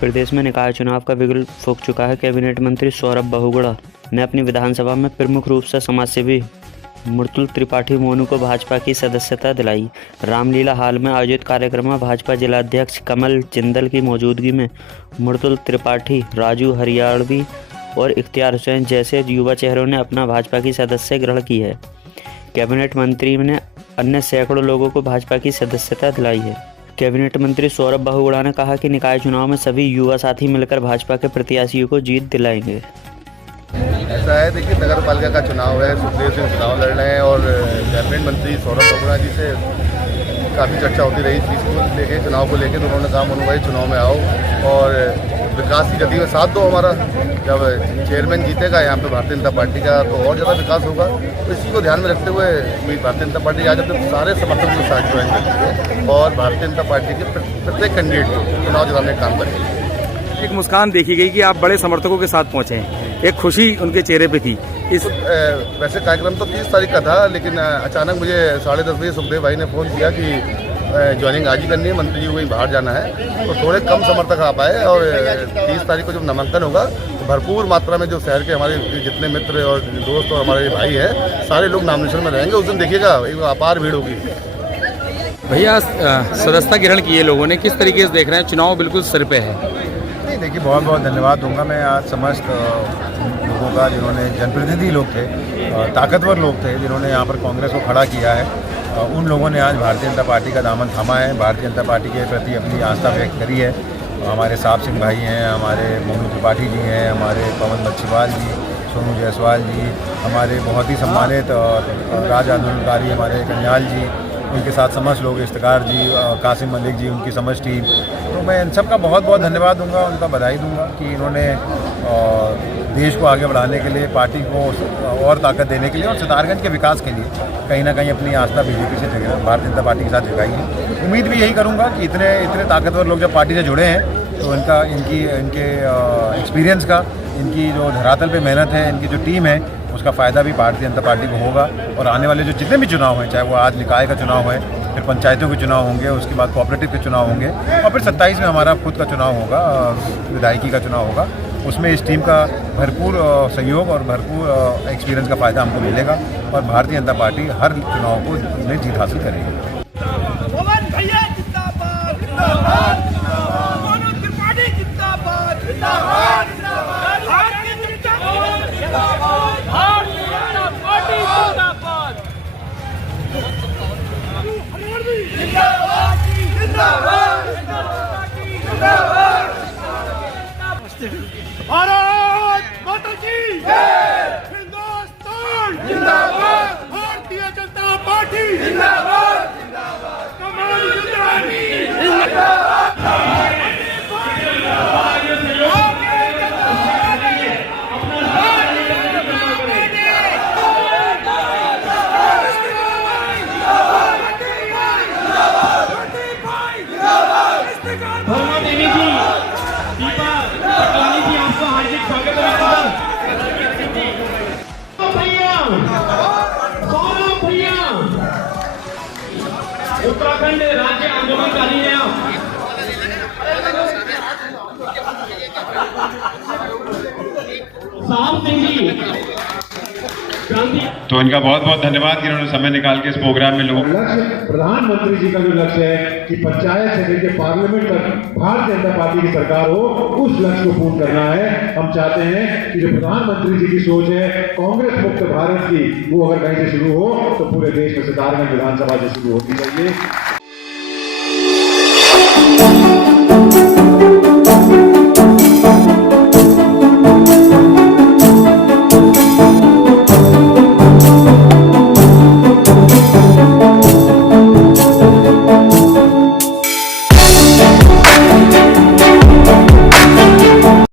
प्रदेश में निकाय चुनाव का बिगुल फूंक चुका है। कैबिनेट मंत्री सौरभ बहुगुणा ने अपनी विधानसभा में प्रमुख रूप से समाजसेवी मृदुल त्रिपाठी मोनू को भाजपा की सदस्यता दिलाई। रामलीला हाल में आयोजित कार्यक्रम में भाजपा जिलाध्यक्ष कमल जिंदल की मौजूदगी में मृदुल त्रिपाठी, राजू हरियाणवी और इख्तियार हुसैन जैसे युवा चेहरों ने अपना भाजपा की सदस्य ग्रहण की है। कैबिनेट मंत्री ने अन्य सैकड़ों लोगों को भाजपा की सदस्यता दिलाई है। कैबिनेट मंत्री सौरभ बहुगुणा ने कहा कि निकाय चुनाव में सभी युवा साथी मिलकर भाजपा के प्रत्याशियों को जीत दिलाएंगे। ऐसा है, देखिए नगर पालिका का चुनाव है, सुखदेव सिंह चुनाव लड़ रहे हैं और कैबिनेट मंत्री सौरभ बहुगुणा जी से काफ़ी चर्चा होती रही चीज़ को लेके, चुनाव को लेके। तो उन्होंने कहा मोनू भाई चुनाव में आओ और विकास की गति में साथ दो हमारा। जब चेयरमैन जीतेगा यहाँ पे भारतीय जनता पार्टी का तो और ज़्यादा विकास होगा। तो इसी को ध्यान में रखते हुए भारतीय जनता पार्टी आज अपने सारे समर्थकों के साथ ज्वाइन करती है और भारतीय जनता पार्टी के प्रत्येक कैंडिडेट को चुनाव जिताने का काम करेगी। एक मुस्कान देखी गई कि आप बड़े समर्थकों के साथ पहुँचे हैं, एक खुशी उनके चेहरे पे थी। इस वैसे कार्यक्रम तो 30 तारीख का था, लेकिन अचानक मुझे 10:30 बजे सुखदेव भाई ने फ़ोन किया कि ज्वाइनिंग आज ही करनी है, मंत्री जी को कहीं बाहर जाना है। तो थोड़े कम समर्थक आ पाए और 30 तारीख को जब नामांकन होगा तो भरपूर मात्रा में जो शहर के हमारे जितने मित्र और दोस्त और हमारे भाई हैं सारे लोग नामिनेशन में रहेंगे। उस दिन देखिएगा एक अपार भीड़ होगी। भैया सदस्यता ग्रहण किए लोगों ने, किस तरीके से देख रहे हैं? चुनाव बिल्कुल सिर पे है। नहीं, देखिए बहुत बहुत धन्यवाद दूंगा मैं आज समस्त लोगों का जिन्होंने, जनप्रतिनिधि लोग थे, ताकतवर लोग थे जिन्होंने यहाँ पर कांग्रेस को खड़ा किया है। उन लोगों ने आज भारतीय जनता पार्टी का दामन थामा है, भारतीय जनता पार्टी के प्रति अपनी आस्था व्यक्त करी है। हमारे साहब सिंह भाई हैं, हमारे मोनू त्रिपाठी जी हैं, हमारे पवन बच्चीवाल जी, सोनू जायसवाल जी, हमारे बहुत ही सम्मानित राज आंदोलनकारी हमारे कन्याल जी, उनके साथ समस्त लोग, इफ्तिकार जी, कासिम मलिक जी, उनकी समस्त टीम। तो मैं इन सब का बहुत बहुत धन्यवाद दूंगा, उनका बधाई दूंगा कि इन्होंने देश को आगे बढ़ाने के लिए, पार्टी को और ताकत देने के लिए और सितारगंज के विकास के लिए कहीं ना कहीं अपनी आस्था बीजेपी से जगह भारतीय जनता पार्टी के साथ जगाई है। उम्मीद भी यही करूंगा कि इतने ताकतवर लोग जब पार्टी से जुड़े हैं तो इनके एक्सपीरियंस का, इनकी जो धरातल पे मेहनत है, इनकी जो टीम है, उसका फ़ायदा भी भारतीय जनता पार्टी को होगा। और आने वाले जो जितने भी चुनाव हैं, चाहे वो आज निकाय का चुनाव है, फिर पंचायतों के चुनाव होंगे, उसके बाद कोऑपरेटिव के चुनाव होंगे और फिर 27 में हमारा खुद का चुनाव होगा, विधायकी का चुनाव होगा। उसमें इस टीम का भरपूर सहयोग और भरपूर एक्सपीरियंस का फ़ायदा हमको मिलेगा और भारतीय जनता पार्टी हर चुनाव को में जीत हासिल करेगी। भारत माता की जय, हिंदुस्तान जिंदाबाद, भारतीय जनता पार्टी जिंदाबाद, कमल जिंदाबाद। उत्तराखंड राज्य आंदोलनकारी हैं आप। साहब सिंह जी तो इनका बहुत बहुत धन्यवाद कि इन्होंने समय निकाल के इस प्रोग्राम में लोगों। लक्ष्य प्रधानमंत्री जी का जो लक्ष्य है कि पंचायत से लेकर पार्लियामेंट तक भारतीय जनता पार्टी की सरकार हो, उस लक्ष्य को पूर्ण करना है। हम चाहते हैं कि जो प्रधानमंत्री जी की सोच है कांग्रेस मुक्त भारत की, वो अगर कहीं से शुरू हो तो पूरे देश में सितारगंज विधानसभा से शुरू होनी चाहिए।